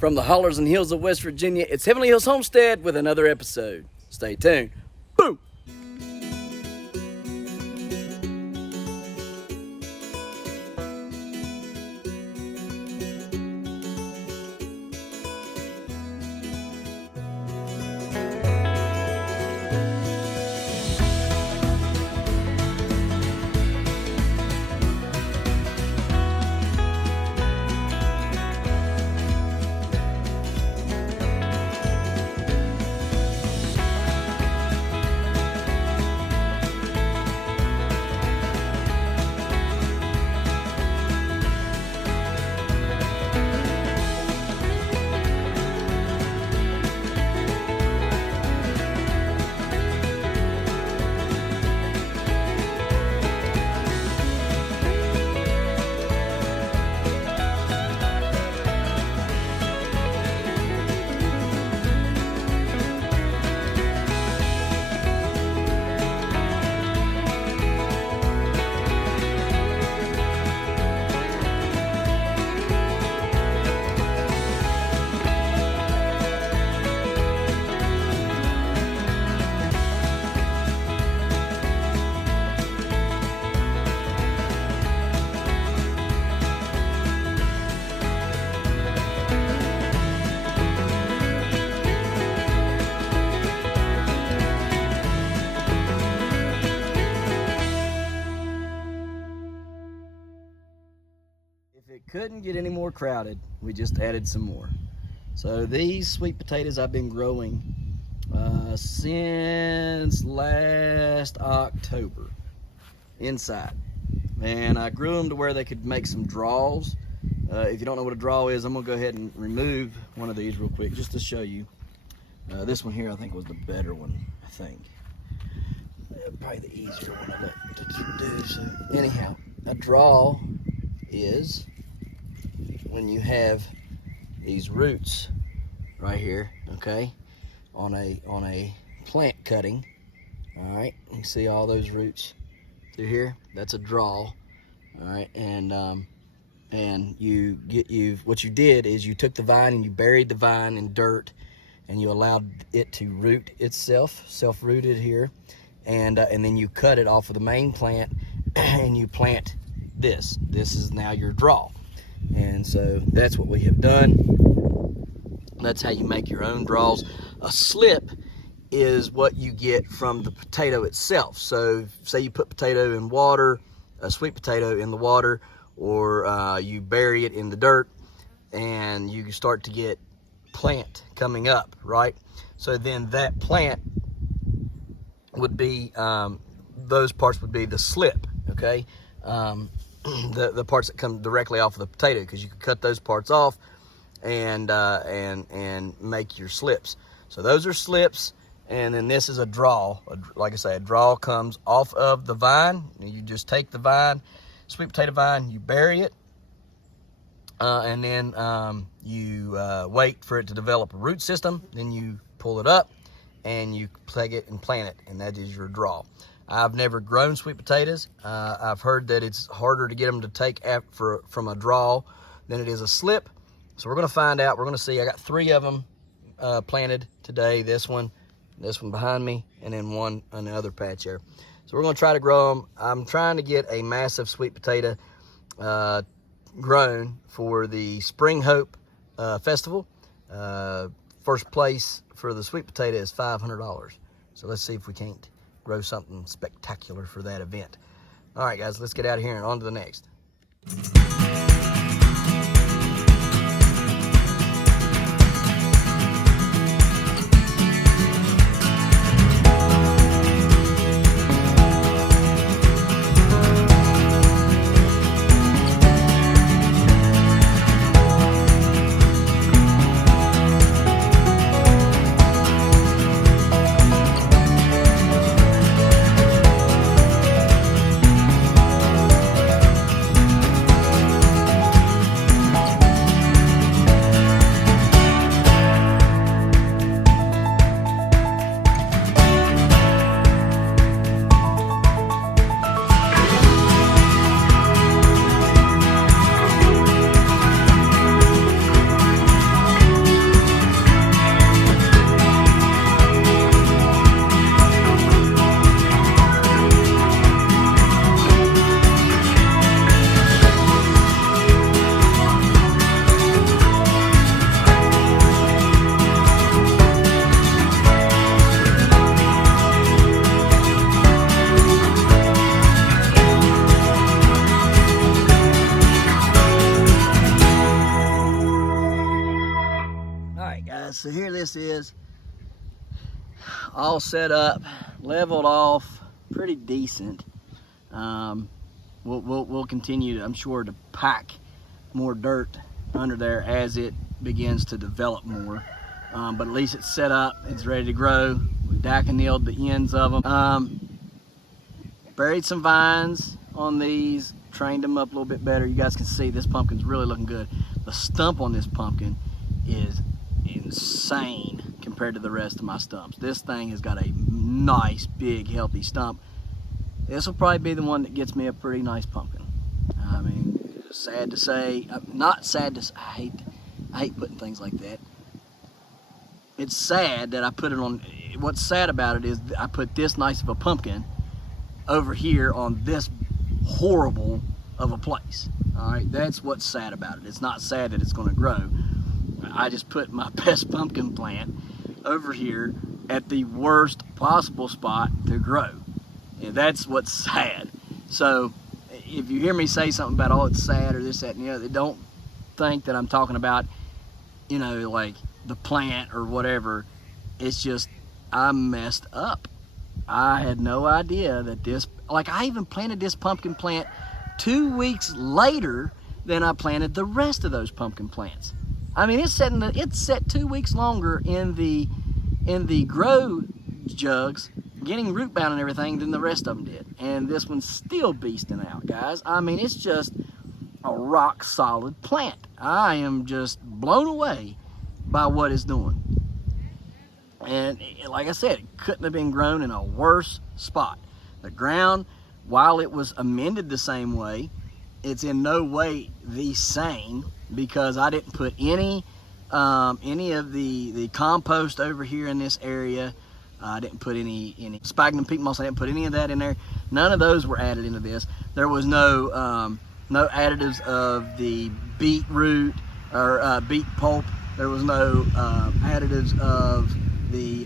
From the hollers and hills of West Virginia, it's Heavenly Hills Homestead with another episode. Stay tuned. Boom! If it couldn't get any more crowded, we just added some more. So these sweet potatoes I've been growing since last October inside. And I grew them to where they could make some draws. If you don't know what a draw is, I'm gonna go ahead and remove one of these real quick just to show you. This one here I think was the better one, I think. Probably the easier one to let to do. So anyhow, a draw is when you have these roots right here, okay, on a plant cutting. All right, you see all those roots through here? That's a draw. All right, and what you did is you took the vine and you buried the vine in dirt, and you allowed it to root itself, self-rooted here, and then you cut it off of the main plant and you plant this. This is now your draw. And so that's what we have done. That's how you make your own draws. A slip is what you get from the potato itself. So say you put potato in water, a sweet potato in the water, or you bury it in the dirt, and you start to get plant coming up, right? So then that plant would be, those parts would be the slip, okay? The parts that come directly off of the potato, because you can cut those parts off and make your slips. So those are slips, and then this is a draw. Like I say, a draw comes off of the vine. You just take the vine, sweet potato vine, you bury it, and then you wait for it to develop a root system. Then you pull it up and you take it and plant it, and that is your draw. I've never grown sweet potatoes. I've heard that it's harder to get them to take from a draw than it is a slip. So we're gonna find out, we're gonna see. I got 3 of them planted today. This one behind me, and then one on the other patch here. So we're gonna try to grow them. I'm trying to get a massive sweet potato grown for the Spring Hope Festival. First place for the sweet potato is $500. So let's see if we can't grow something spectacular for that event. All right, guys, let's get out of here and on to the next. guys, so here this is, all set up, leveled off, pretty decent. We'll continue, I'm sure, to pack more dirt under there as it begins to develop more. But at least it's set up, it's ready to grow. We daconiled the ends of them. Buried some vines on these, trained them up a little bit better. You guys can see this pumpkin's really looking good. The stump on this pumpkin is insane compared to the rest of my stumps. This thing has got a nice, big, healthy stump. This will probably be the one that gets me a pretty nice pumpkin. I mean, sad to say, not sad to say, I hate putting things like that. It's sad that I put it on, what's sad about it is I put this nice of a pumpkin over here on this horrible of a place. All right, that's what's sad about it. It's not sad that it's gonna grow. I just put my best pumpkin plant over here at the worst possible spot to grow. And that's what's sad. So if you hear me say something about, oh, it's sad or this, that, and the other, don't think that I'm talking about, you know, like the plant or whatever. It's just, I messed up. I had no idea that this, like I even planted this pumpkin plant 2 weeks later than I planted the rest of those pumpkin plants. I mean, it's set 2 weeks longer in the grow jugs, getting root bound and everything, than the rest of them did. And this one's still beasting out, guys. I mean, it's just a rock solid plant. I am just blown away by what it's doing. And like I said, it couldn't have been grown in a worse spot. The ground, while it was amended the same way, it's in no way the same, because I didn't put any of the compost over here in this area. I didn't put any sphagnum peat moss. I didn't put any of that in there. None of those were added into this. There was no additives of the beet root or beet pulp. There was no additives of the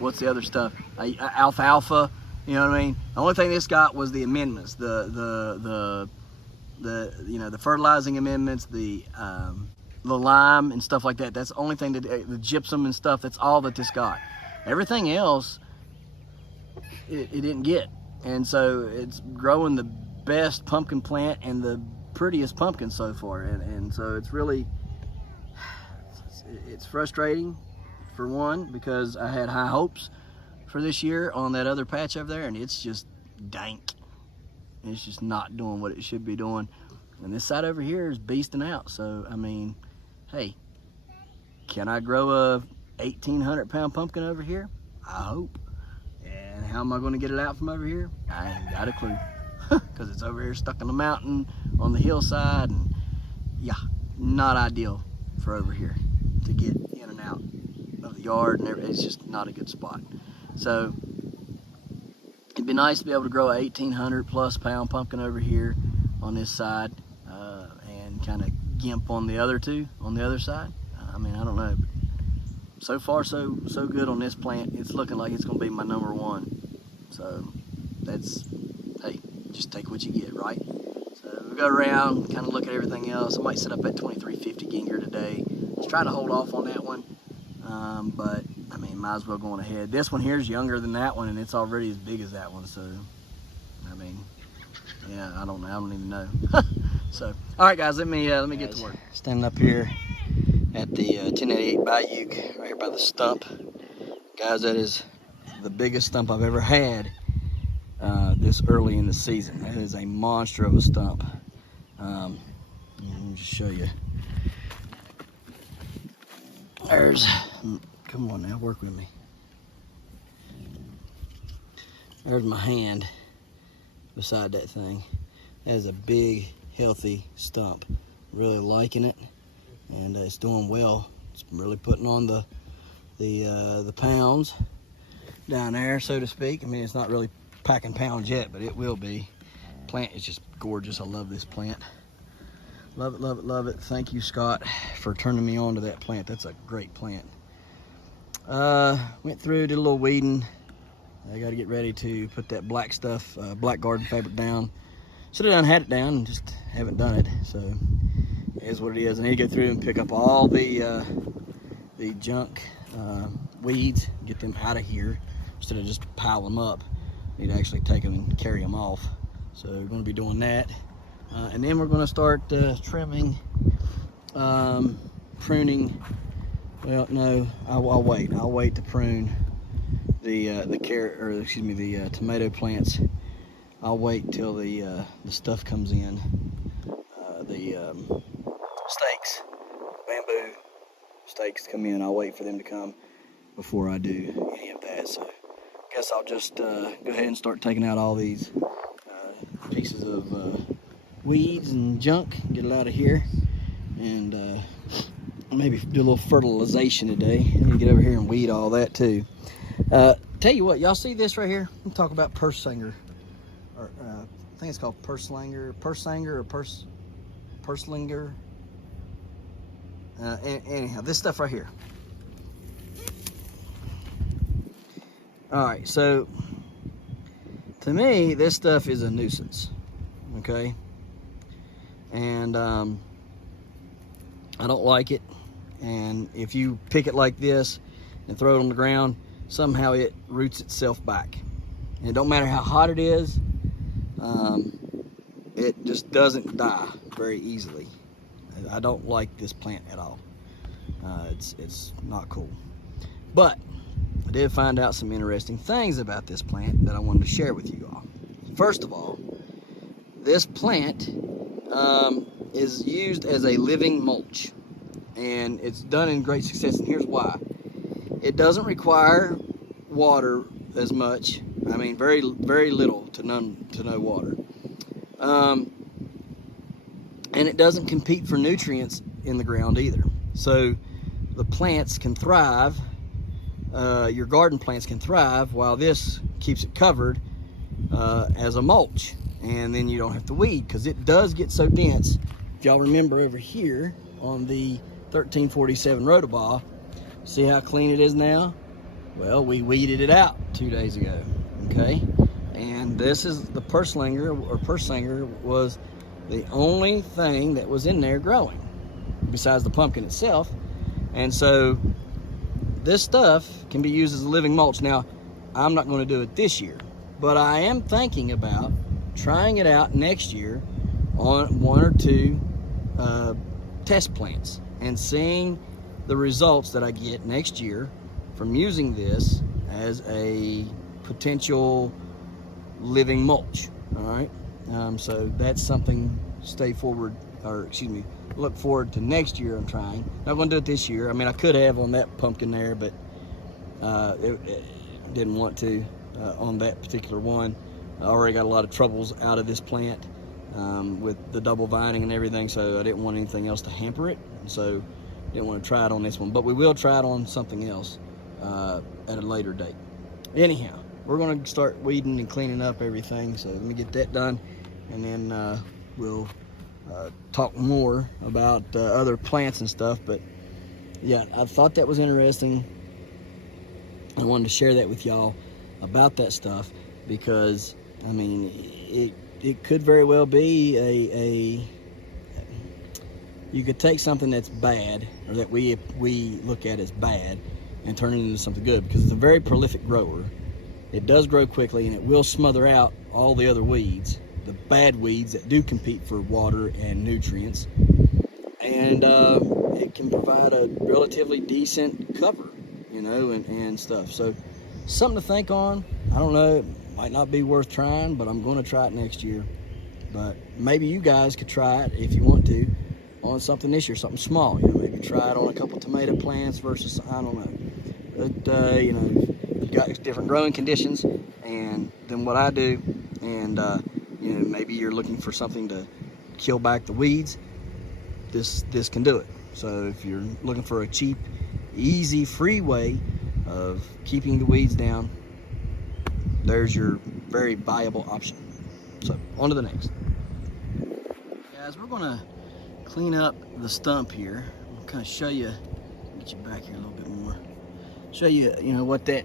what's the other stuff? Alfalfa. You know what I mean? The only thing this got was the amendments, the you know, the fertilizing amendments, the lime and stuff like that. That's the only thing that the gypsum and stuff. That's all that this got. Everything else, it didn't get. And so it's growing the best pumpkin plant and the prettiest pumpkin so far. And so it's really, it's frustrating for one, because I had high hopes for this year on that other patch over there, and it's just dank. It's just not doing what it should be doing. And this side over here is beasting out. So, I mean, hey, can I grow a 1,800 pound pumpkin over here? I hope. And how am I going to get it out from over here? I ain't got a clue. Because it's over here stuck in the mountain on the hillside, and yeah, not ideal for over here to get in and out of the yard, and it's just not a good spot. So it'd be nice to be able to grow a 1,800 plus pound pumpkin over here on this side, and kind of gimp on the other two on the other side. I mean, I don't know. But so far, so good on this plant. It's looking like it's going to be my number one. So that's, hey, just take what you get, right? So we'll go around, kind of look at everything else. I might set up at 2350 Ginger today. Let's try to hold off on that one. But I mean, might as well go on ahead. This one here is younger than that one, and it's already as big as that one. So, I mean, yeah, I don't even know. So, all right, guys, let me get to work. Standing up here at the 1088 Bayou, right here by the stump. Guys, that is the biggest stump I've ever had this early in the season. That is a monster of a stump. Let me just show you. There's, come on now, work with me. There's my hand beside that thing. That is a big, healthy stump. Really liking it, and it's doing well. It's really putting on the pounds down there, so to speak. I mean, it's not really packing pounds yet, but it will be. Plant is just gorgeous. I love this plant. Love it, love it, love it. Thank you, Scott, for turning me on to that plant. That's a great plant. Went through, did a little weeding. I got to get ready to put that black stuff, black garden fabric down. Should have had it down, and just haven't done it. So it is what it is. I need to go through and pick up all the the junk weeds, get them out of here instead of just pile them up. Need to actually take them and carry them off. So we're going to be doing that, and then we're going to start trimming, pruning. Well, no, I'll wait. I'll wait to prune the carrot, or excuse me, the tomato plants. I'll wait till the stuff comes in. The stakes, bamboo stakes come in. I'll wait for them to come before I do any of that. So I guess I'll just go ahead and start taking out all these pieces of weeds and junk, get it out of here, and maybe do a little fertilization today. I need to get over here and weed all that too. Tell you what, y'all see this right here? I'm talking about Purslane, or I think it's called Purslane or Purslinger. Anyhow, this stuff right here. All right, so to me, this stuff is a nuisance, okay? And I don't like it. And if you pick it like this and throw it on the ground, somehow it roots itself back. And it don't matter how hot it is, it just doesn't die very easily. I don't like this plant at all. It's not cool. But I did find out some interesting things about this plant that I wanted to share with you all. First of all, this plant is used as a living mulch, and it's done in great success, and here's why. It doesn't require water as much. I mean, very little to no water. And it doesn't compete for nutrients in the ground either. So the plants can thrive, your garden plants can thrive, while this keeps it covered as a mulch. And then you don't have to weed, because it does get so dense. If y'all remember over here on the 1347 rotoball, see how clean it is now? Well, we weeded it out 2 days ago, okay? And this is the Purslaner was the only thing that was in there growing besides the pumpkin itself. And so this stuff can be used as a living mulch. Now, I'm not going to do it this year, but I am thinking about trying it out next year on 1 or 2 test plants and seeing the results that I get next year from using this as a potential living mulch. All right, so that's something look forward to next year. I'm trying. Not going to do it this year. I mean, I could have on that pumpkin there, but it didn't want to on that particular one. I already got a lot of troubles out of this plant with the double vining and everything, so I didn't want anything else to hamper it. So didn't want to try it on this one, but we will try it on something else at a later date. Anyhow, we're going to start weeding and cleaning up everything, so let me get that done, and then we'll talk more about other plants and stuff. But yeah, I thought that was interesting. I wanted to share that with y'all about that stuff, because I mean, it could very well be you could take something that's bad, or that we look at as bad, and turn it into something good, because it's a very prolific grower. It does grow quickly, and it will smother out all the other weeds, the bad weeds that do compete for water and nutrients. And it can provide a relatively decent cover, you know, and stuff. So something to think on. I don't know, it might not be worth trying, but I'm going to try it next year. But maybe you guys could try it if you want to on something this year, something small. You know, maybe try it on a couple tomato plants versus, I don't know. But, you know, you've got different growing conditions than what I do. And, you know, maybe you're looking for something to kill back the weeds. This can do it. So if you're looking for a cheap, easy, free way of keeping the weeds down, there's your very viable option. So on to the next. Guys, we're going to clean up the stump here. I'll kind of show you, get you back here a little bit more. Show you, you know, what that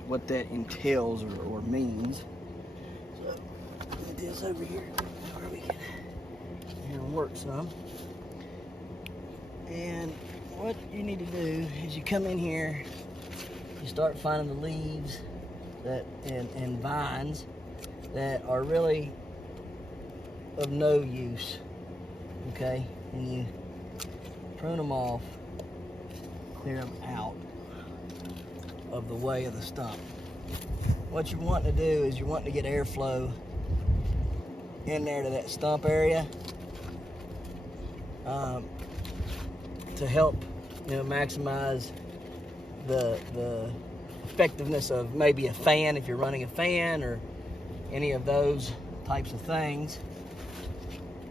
entails or means. So put this over here where we can work some. And what you need to do is you come in here, you start finding the leaves and vines that are really of no use, okay? And you prune them off, clear them out of the way of the stump. What you want to do is you want to get airflow in there to that stump area to help, maximize the effectiveness of maybe a fan if you're running a fan or any of those types of things.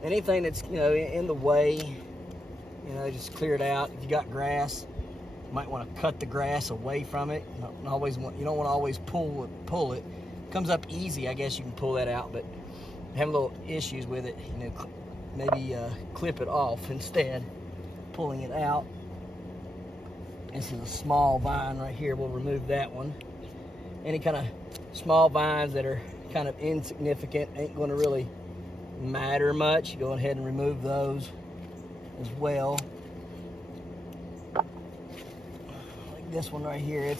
Anything that's in the way, just clear it out. If you got grass, you might want to cut the grass away from it. You don't want to always pull it. It comes up easy, I guess you can pull that out, but having little issues with it, maybe clip it off instead, pulling it out. This is a small vine right here. We'll remove that one. Any kind of small vines that are kind of insignificant, ain't going to really matter much. Go ahead and remove those as well. Like this one right here, it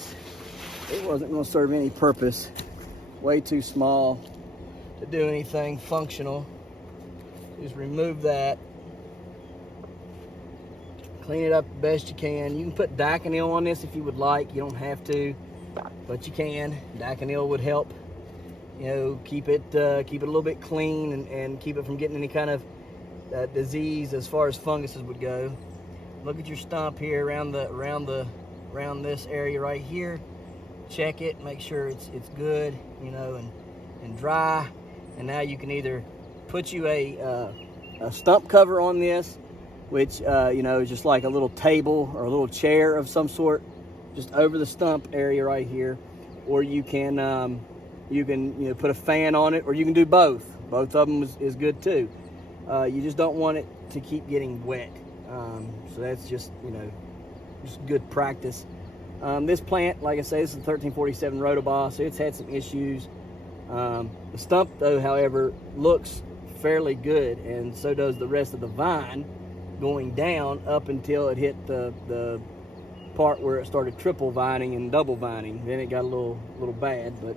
wasn't going to serve any purpose. Way too small to do anything functional. Just remove that. Clean it up the best you can. You can put Daconil on this if you would like. You don't have to, but you can. Daconil would help. Keep it a little bit clean and keep it from getting any kind of disease as far as funguses would go. Look at your stump here around this area right here. Check it, make sure it's good, and dry. And now you can either put you a stump cover on this, which is just like a little table or a little chair of some sort, just over the stump area right here, or you can put a fan on it, or you can do both. Both of them is good too. You just don't want it to keep getting wet. So that's just good practice. This plant, like I say, this is a 1347 Rotobaugh, so it's had some issues. The stump, though, however, looks fairly good, and so does the rest of the vine going down up until it hit the part where it started triple vining and double vining. Then it got a little bad, but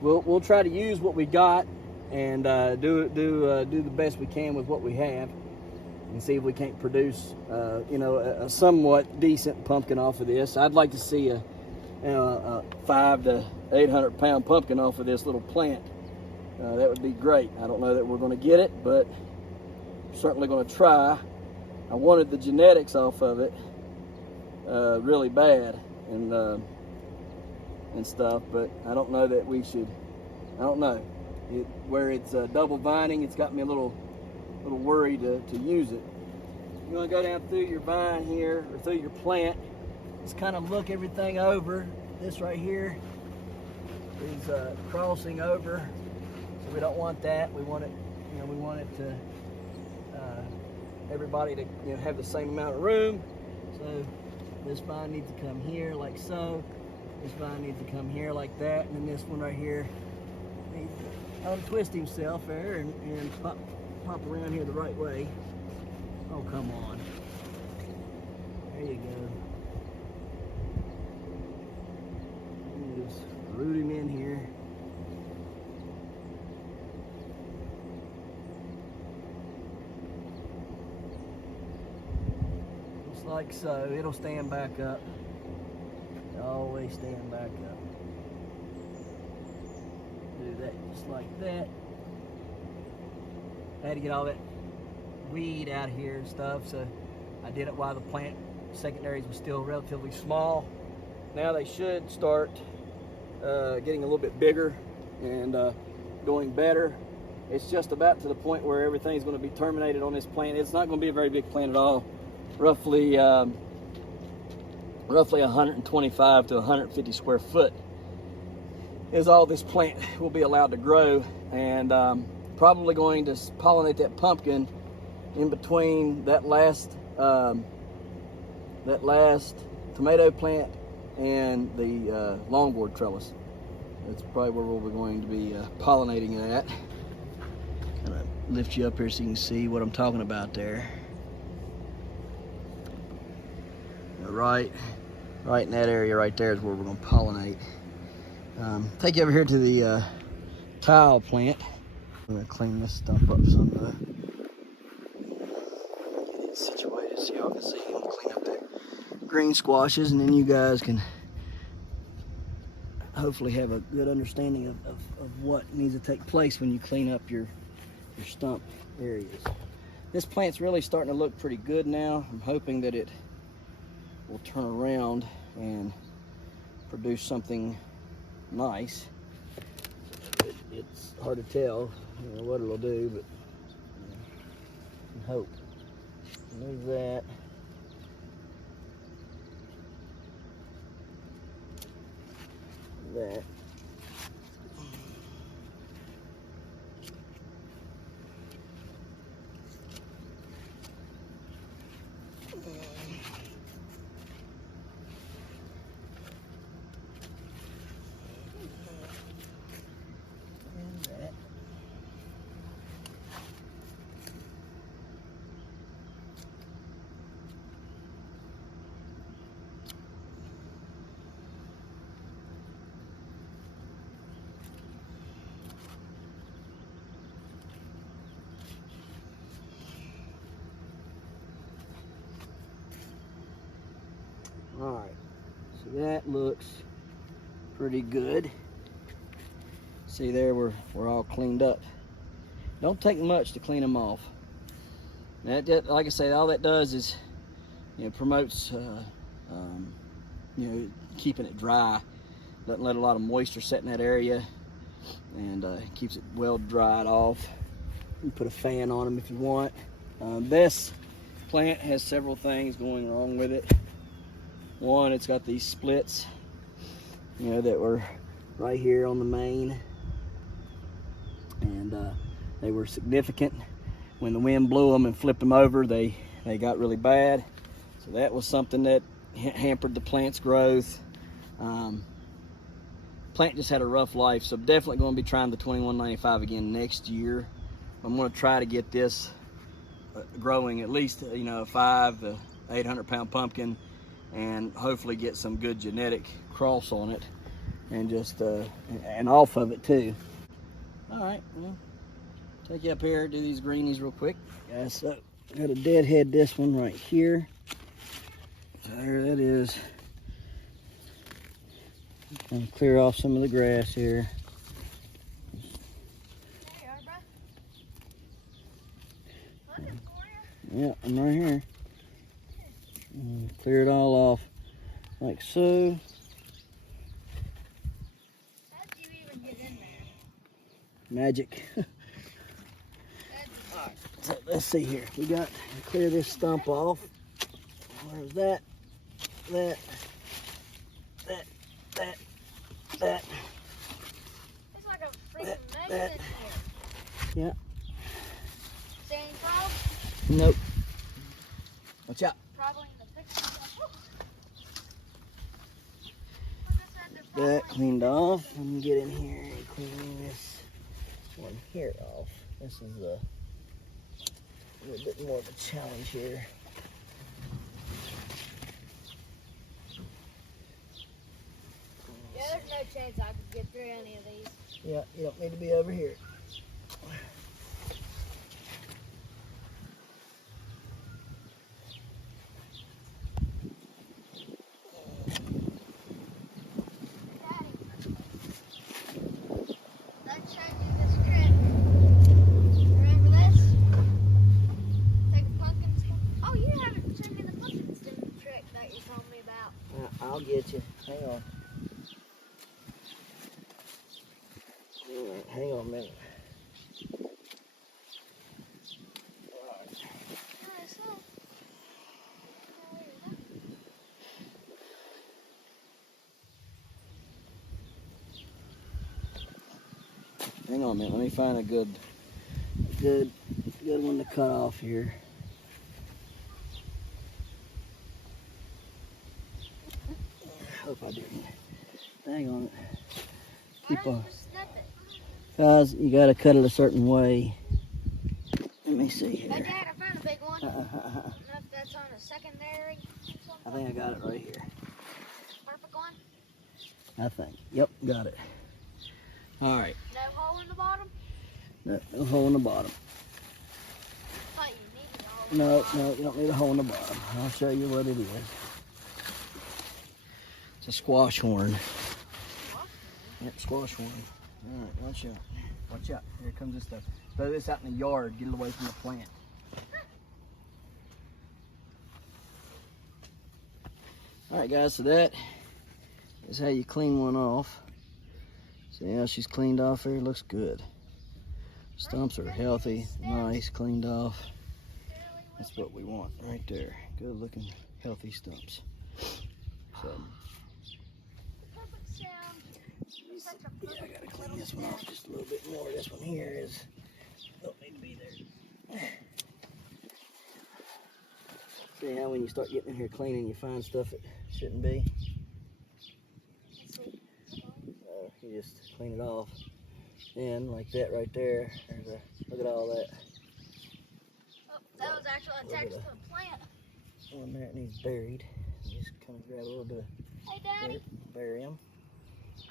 we'll try to use what we got and do the best we can with what we have, and see if we can't produce a somewhat decent pumpkin off of this. I'd like to see a 500 to 800 pound pumpkin off of this little plant. That would be great. I don't know that we're going to get it, but certainly going to try. I wanted the genetics off of it really bad and stuff, but I don't know that we should. I don't know. Where it's double vining, it's got me a little worried to use it. You want to go down through your vine here, or through your plant, just kind of look everything over. This right here is crossing over, so we don't want that. We want it, we want it to everybody to have the same amount of room. So this vine needs to come here like so. This vine needs to come here like that, and then this one right here needs to untwist himself there and pop around here the right way. Oh, come on. There you go. You just root him in here. Just like so. It'll stand back up. Always stand back up. Do that just like that. I had to get all that weed out of here and stuff, so I did it while the plant secondaries was still relatively small. Now they should start getting a little bit bigger and going better. It's just about to the point where everything's going to be terminated on this plant. It's not going to be a very big plant at all. Roughly 125 to 150 square foot is all this plant will be allowed to grow, and probably going to pollinate that pumpkin in between that last tomato plant and the longboard trellis. That's probably where we're going to be pollinating it at. Kind of lift you up here so you can see what I'm talking about there. right in that area right there is where we're gonna pollinate. Take you over here to the tile plant. I'm gonna clean this stump up some though. Get it situated so y'all can see. I'm gonna clean up that green squashes, and then you guys can hopefully have a good understanding of what needs to take place when you clean up your stump areas. This plant's really starting to look pretty good now. I'm hoping that it will turn around and produce something nice. It's hard to tell, you know, what it'll do, but hope. Move that. That. All right, so that looks pretty good. See there, we're all cleaned up. Don't take much to clean them off. That, like I say, all that does is, you know, promotes, you know, keeping it dry. Doesn't let a lot of moisture set in that area, and keeps it well dried off. You can put a fan on them if you want. This plant has several things going wrong with it. One, it's got these splits, you know, that were right here on the main, and they were significant. When the wind blew them and flipped them over, they got really bad. So that was something that hampered the plant's growth. Plant just had a rough life, so definitely going to be trying the 2195 again next year. I'm going to try to get this growing at least, you know, a 5 to 800 pound pumpkin, and hopefully get some good genetic cross on it, and just and off of it too. All right, well, take you up here, do these greenies real quick. Yeah, so got to deadhead this one right here. So there that is. I'm gonna clear off some of the grass here. There you are, bro. Looking for you. Yeah, I'm right here. Clear it all off like so. How'd you even get in there? Magic. Alright, so let's see here. We got to clear this stump off. Where's that? That. It's like a freaking magnet in here. Yeah. See any frogs? Nope. Watch out. Probably in the picture. That cleaned off. Let me get in here and clean this one here off. This is a little bit more of a challenge here. Yeah, there's no chance I could get through any of these. Yeah, you don't need to be over here. Let's show you this trick. Remember this? Take a pumpkin stem. Oh, you haven't shown me the pumpkin stem trick that you told me about. I'll get you. Hang on. Alright, hang on a minute. Nice, look. Hang on a minute. Let me find a good one to cut off here. Hope I didn't. Hang on. Keep on. Guys, you gotta cut it a certain way. Let me see Hey, here. Dad, I found a big one. I don't know if that's on a secondary. think I got it right here. Perfect one? I think. Yep, got it. All right. No hole in the bottom? No hole in the bottom. I thought you needed a hole in the bottom. No, you don't need a hole in the bottom. I'll show you what it is. It's a squash horn. Yep, squash horn. All right, watch out. Watch out. Here comes this stuff. Throw this out in the yard. Get it away from the plant. All right, guys, so that is how you clean one off. See how she's cleaned off there? Looks good. Stumps are healthy, nice, cleaned off. That's what we want right there. Good looking, healthy stumps. So, yeah, I gotta clean this one off just a little bit more. This one here don't need to be there. See how when you start getting in here cleaning, you find stuff that shouldn't be? So you just clean it off. And like that right there, look at all that. Oh, that was actually attached to the plant. One there, it needs buried. Just kind of grab a little bit of Hey, Daddy. dirt, bury them.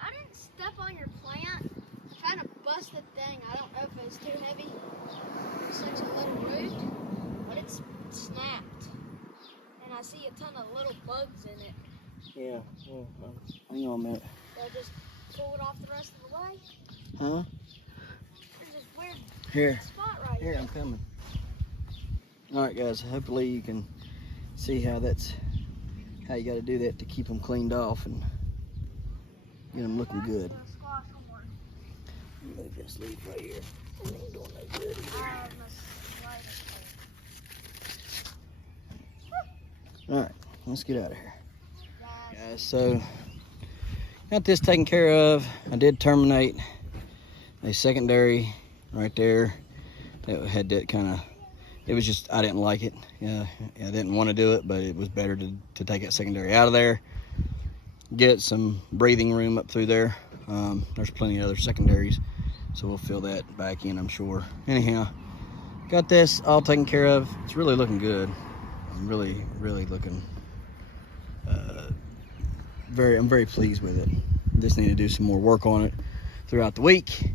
I didn't step on your plant. I kind of busted thing. I don't know if it's too heavy. It's such a little root, but it's snapped. And I see a ton of little bugs in it. Yeah, well, hang on a minute. So I just pull it off the rest of the way. Huh? There's this weird Here. spot right Here, here. I'm coming. All right, guys, hopefully you can see how you got to do that to keep them cleaned off and get them looking good. Move this leaf right here. It ain't doing no good either. All right, let's get out of here. Guys, so got this taken care of. I did terminate a secondary right there. That had that kind of, it was just, I didn't like it. Yeah, I didn't want to do it, but it was better to take that secondary out of there. Get some breathing room up through there. There's plenty of other secondaries, so we'll fill that back in, I'm sure. Anyhow, got this all taken care of. It's really looking good. I'm really looking I'm very pleased with it. Just need to do some more work on it throughout the week,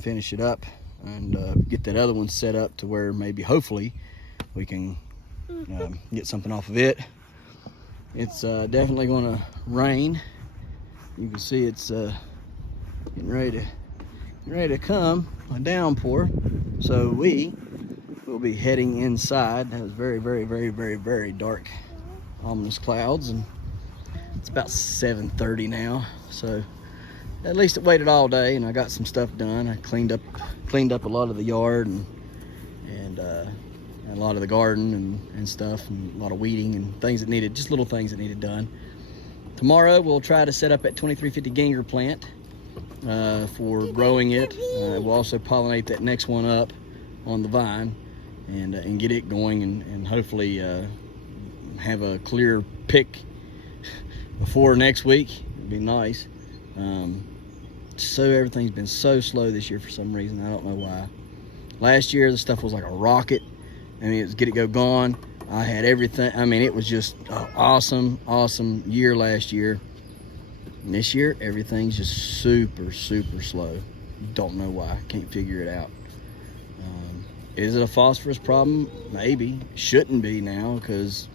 finish it up, and get that other one set up to where maybe hopefully we can get something off of it. It's definitely going to rain. You can see it's getting ready to come, a downpour. So we will be heading inside. That was very dark, ominous clouds, and it's about 7:30 now. So at least it waited all day, and I got some stuff done. I cleaned up a lot of the yard and a lot of the garden and stuff, and a lot of weeding and things that needed, just little things that needed done. Tomorrow we'll try to set up at 2350 Ginger plant for growing it. We'll also pollinate that next one up on the vine and get it going and hopefully have a clear pick before next week. It'd be nice. So everything's been so slow this year for some reason. I don't know why. Last year the stuff was like a rocket. I mean, it was get it go gone. I had everything. I mean, it was just an awesome year last year. And this year everything's just super slow. Don't know why. Can't figure it out. Is it a phosphorus problem? Maybe. Shouldn't be now, because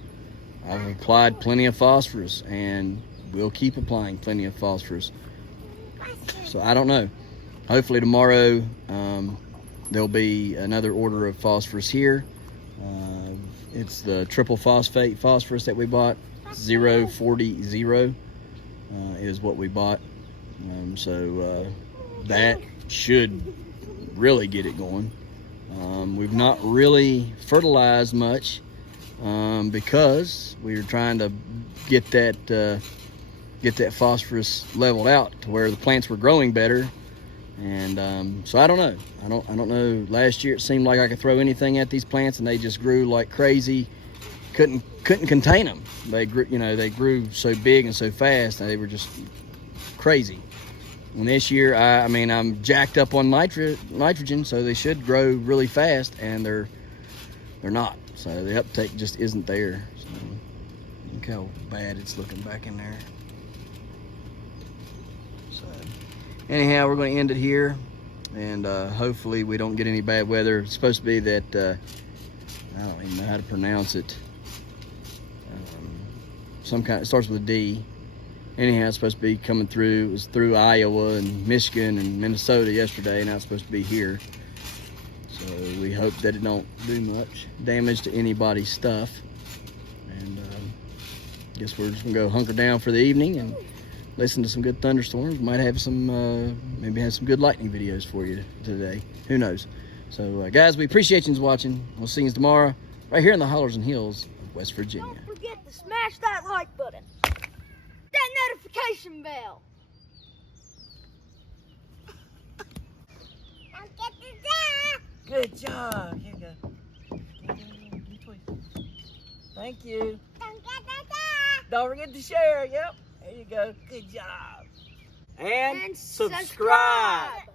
I've applied plenty of phosphorus and we'll keep applying plenty of phosphorus. So I don't know. Hopefully tomorrow there'll be another order of phosphorus here. It's the triple phosphate phosphorus that we bought. 040 is what we bought. So that should really get it going. We've not really fertilized much because we were trying to get that phosphorus leveled out to where the plants were growing better. And so I don't know. I don't know. Last year it seemed like I could throw anything at these plants and they just grew like crazy. Couldn't contain them. They grew so big and so fast. They were just crazy. And this year, I'm jacked up on nitrogen, so they should grow really fast, and they're not. So the uptake just isn't there. So Look how bad it's looking back in there. So, anyhow, we're going to end it here, and hopefully we don't get any bad weather. It's supposed to be that, I don't even know how to pronounce it. Some kind, it starts with a D. Anyhow, it's supposed to be coming through. It was through Iowa and Michigan and Minnesota yesterday, and now it's supposed to be here. So we hope that it don't do much damage to anybody's stuff. And guess we're just gonna go hunker down for the evening and listen to some good thunderstorms. Might have some, maybe have some good lightning videos for you today. Who knows? So guys, we appreciate you watching. We'll see you tomorrow right here in the hollers and hills of West Virginia. Don't forget to smash that like button, that notification bell. Good job. Here you go. Thank you. Don't forget to share. Yep. There you go. Good job. And subscribe.